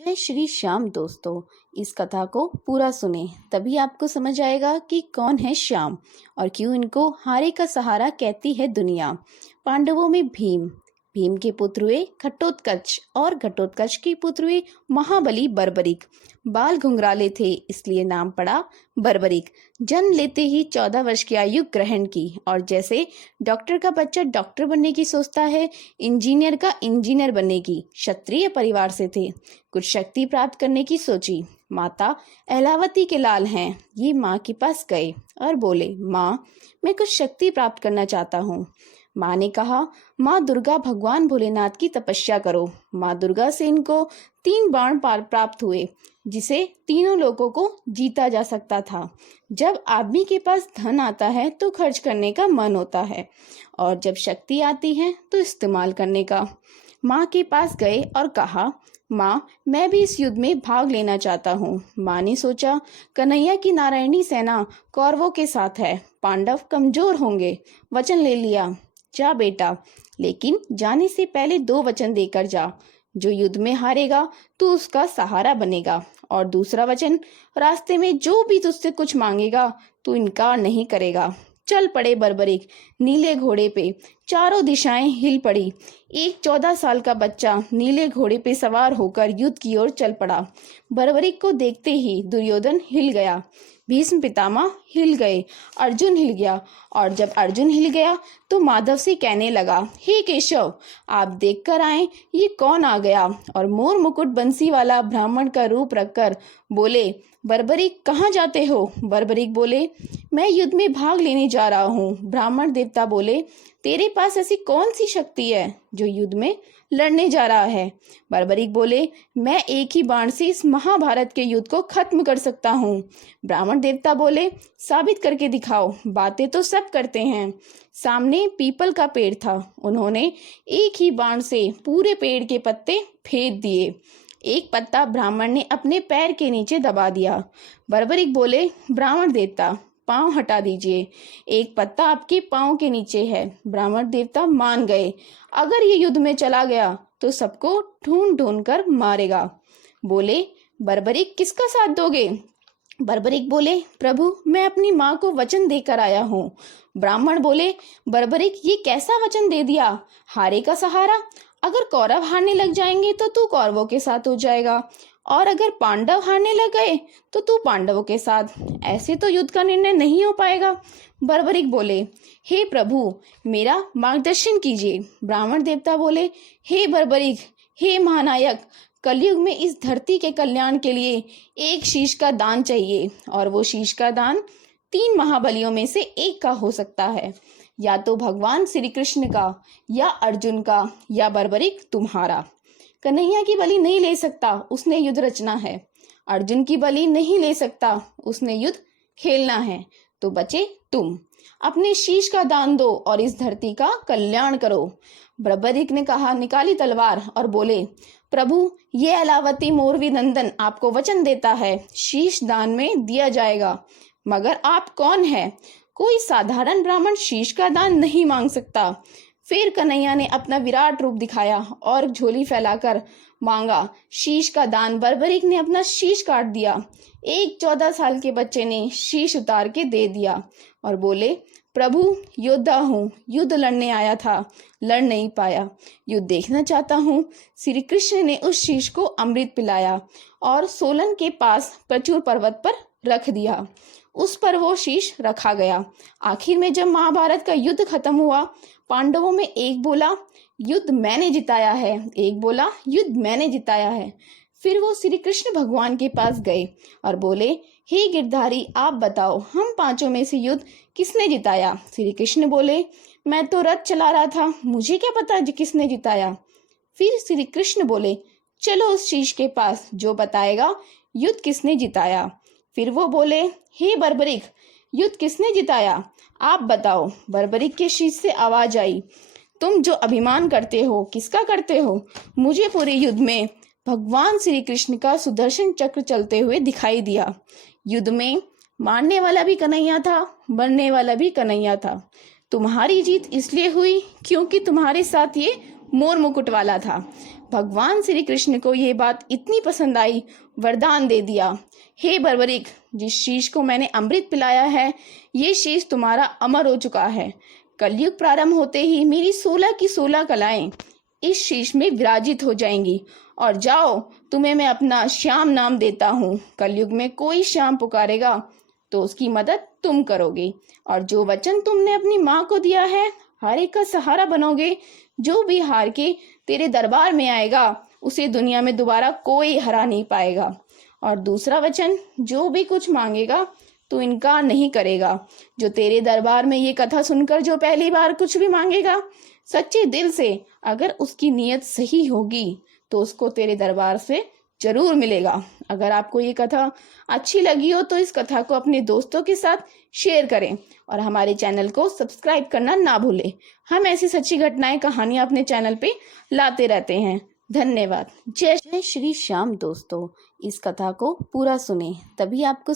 जय श्री श्याम दोस्तों। इस कथा को पूरा सुने तभी आपको समझ आएगा कि कौन है श्याम और क्यों इनको हारे का सहारा कहती है दुनिया। पांडवों में भीम भीम के पुत्र हुए घटोत्कच और घटोत्कच के पुत्र हुए महाबली बर्बरिक। बाल घुंघराले थे इसलिए नाम पड़ा बर्बरिक। जन्म लेते ही 14 वर्ष की आयु ग्रहण की और जैसे डॉक्टर का बच्चा डॉक्टर बनने की सोचता है, इंजीनियर का इंजीनियर बनने की। क्षत्रिय परिवार से थे, कुछ शक्ति प्राप्त करने की सोची। माता अहलावती के लाल हैं। ये माँ के पास गए और बोले, माँ मैं कुछ शक्ति प्राप्त करना चाहता हूँ। माँ ने कहा, माँ दुर्गा भगवान भोलेनाथ की तपस्या करो। माँ दुर्गा से इनको 3 बाण प्राप्त हुए जिसे तीनों लोगों को जीता जा सकता था। जब आदमी के पास धन आता है तो खर्च करने का मन होता है और जब शक्ति आती है तो इस्तेमाल करने का। माँ के पास गए और कहा, माँ मैं भी इस युद्ध में भाग लेना चाहता हूँ। माँ ने सोचा, कन्हैया की नारायणी सेना कौरवों के साथ है, पांडव कमजोर होंगे। वचन ले लिया, जा बेटा, लेकिन जाने से पहले 2 वचन देकर जा। जो युद्ध में हारेगा तू उसका सहारा बनेगा, और दूसरा वचन, रास्ते में जो भी तुझसे कुछ मांगेगा तू इनकार नहीं करेगा। चल पड़े बर्बरिक नीले घोड़े पे। चारों दिशाएं हिल पड़ी। एक 14 साल का बच्चा नीले घोड़े पे सवार होकर युद्ध की ओर चल पड़ा। बर्बरिक को देखते ही दुर्योधन हिल गया, भीष्म पितामह हिल गए, अर्जुन हिल गया, और जब अर्जुन हिल गया तो माधव से कहने लगा, हे केशव आप देख कर आए ये कौन आ गया। और मोर मुकुट बंसी वाला ब्राह्मण का रूप रखकर बोले, बर्बरिक कहाँ जाते हो। बर्बरिक बोले, मैं युद्ध में भाग लेने जा रहा हूँ। ब्राह्मण देवता बोले, तेरे पास ऐसी कौन सी शक्ति है जो युद्ध में लड़ने जा रहा है। बर्बरिक बोले, मैं एक ही बाण से इस महाभारत के युद्ध को खत्म कर सकता हूँ। ब्राह्मण देवता बोले, साबित करके दिखाओ। बातें तो सब करते हैं। सामने पीपल का पेड़ था, उन्होंने एक ही बाण से पूरे पेड़ के पत्ते फेंक दिए। एक पत्ता ब्राह्मण ने अपने पैर के नीचे दबा दिया। बर्बरिक बोले, ब्राह्मण देवता पांव हटा दीजिए, एक पत्ता आपके पांव के नीचे है। ब्राह्मण देवता मान गए, अगर ये युद्ध में चला गया तो सबको ढूंढ ढूंढ कर मारेगा। बोले, बर्बरिक किसका साथ दोगे। बर्बरिक बोले, प्रभु मैं अपनी माँ को वचन देकर आया हूँ। ब्राह्मण बोले, बर्बरिक ये कैसा वचन दे दिया, हारे का सहारा। अगर कौरव हारने लग जाएंगे तो तू कौरवों के साथ हो जाएगा, और अगर पांडव हारने लग गए तो तू पांडवों के साथ। ऐसे तो युद्ध का निर्णय नहीं हो पाएगा। बर्बरिक बोले, हे प्रभु मेरा मार्गदर्शन कीजिए। ब्राह्मण देवता बोले, हे बर्बरिक, हे महानायक, कलयुग में इस धरती के कल्याण के लिए एक शीश का दान चाहिए, और वो शीश का दान 3 महाबलियों में से एक का हो सकता है, या तो भगवान श्री कृष्ण का, या अर्जुन का, या बर्बरिक तुम्हारा। कन्हैया की बलि नहीं ले सकता, उसने युद्ध रचना है। अर्जुन की बलि नहीं ले सकता, उसने युद्ध खेलना है। तो बचे तुम, अपने शीश का दान दो और इस धरती का कल्याण करो। बर्बरिक ने कहा, निकाली तलवार और बोले, प्रभु ये अलावती मोरवी नंदन आपको वचन देता है, शीश दान में दिया जाएगा। मगर आप कौन है। कोई साधारण ब्राह्मण शीश का दान नहीं मांग सकता। फिर कन्हैया ने अपना विराट रूप दिखाया और झोली फैलाकर मांगा शीश का दान। बर्बरिक ने अपना शीश काट दिया। एक 14 साल के बच्चे ने शीश उतार के दे दिया और बोले, प्रभु योद्धा हूँ, युद्ध लड़ने आया था, लड़ नहीं पाया, युद्ध देखना चाहता हूँ। श्री कृष्ण ने उस शीश को अमृत पिलाया और सोलन के पास प्रचुर पर्वत पर रख दिया। उस पर वो शीश रखा गया। आखिर में जब महाभारत का युद्ध खत्म हुआ, पांडवों में एक बोला, युद्ध मैंने जिताया है, एक बोला, युद्ध मैंने जिताया है। फिर वो श्री कृष्ण भगवान के पास गए और बोले, हे गिरधारी आप बताओ, हम 5 में से युद्ध किसने जिताया। श्री कृष्ण बोले, मैं तो रथ चला रहा था, मुझे क्या पता किसने जिताया। फिर श्री कृष्ण बोले, चलो उस शीश के पास, जो बताएगा युद्ध किसने जिताया। फिर वो बोले, हे बर्बरिक युद्ध किसने जिताया, आप बताओ। बर्बरिक के शीश से आवाज आई, तुम जो अभिमान करते हो किसका करते हो। मुझे पूरे युद्ध में भगवान श्री कृष्ण का सुदर्शन चक्र चलते हुए दिखाई दिया। युद्ध में मारने वाला भी कन्हैया था, मरने वाला भी कन्हैया था। तुम्हारी जीत इसलिए हुई क्योंकि तुम्हारे साथ ये मोर मुकुट वाला था। भगवान श्री कृष्ण को ये बात इतनी पसंद आई, वरदान दे दिया, हे बर्बरिक, जिस शीश को मैंने अमृत पिलाया है, ये शीश तुम्हारा अमर हो चुका है। कलयुग प्रारंभ होते ही मेरी 16 की 16 कलाएं इस शीश में विराजित हो जाएंगी। और जाओ, तुम्हें मैं अपना श्याम नाम देता हूँ। कलयुग में कोई श्याम पुकारेगा तो उसकी मदद तुम करोगे, और जो वचन तुमने अपनी माँ को दिया है, हर एक का सहारा बनोगे। जो भी हार के तेरे दरबार में आएगा, उसे दुनिया में दोबारा कोई हरा नहीं पाएगा। और दूसरा वचन, जो भी कुछ मांगेगा तो इनकार नहीं करेगा। जो तेरे दरबार में ये कथा सुनकर जो पहली बार कुछ भी मांगेगा, सच्चे दिल से, अगर उसकी नीयत सही होगी तो उसको तेरे दरबार से जरूर मिलेगा। अगर आपको ये कथा अच्छी लगी हो तो इस कथा को अपने दोस्तों के साथ शेयर करें और हमारे चैनल को सब्सक्राइब करना ना भूलें। हम ऐसी सच्ची घटनाएं, कहानियां अपने चैनल पे लाते रहते हैं। धन्यवाद। जय श्री श्याम। दोस्तों, इस कथा को पूरा सुने, तभी आपको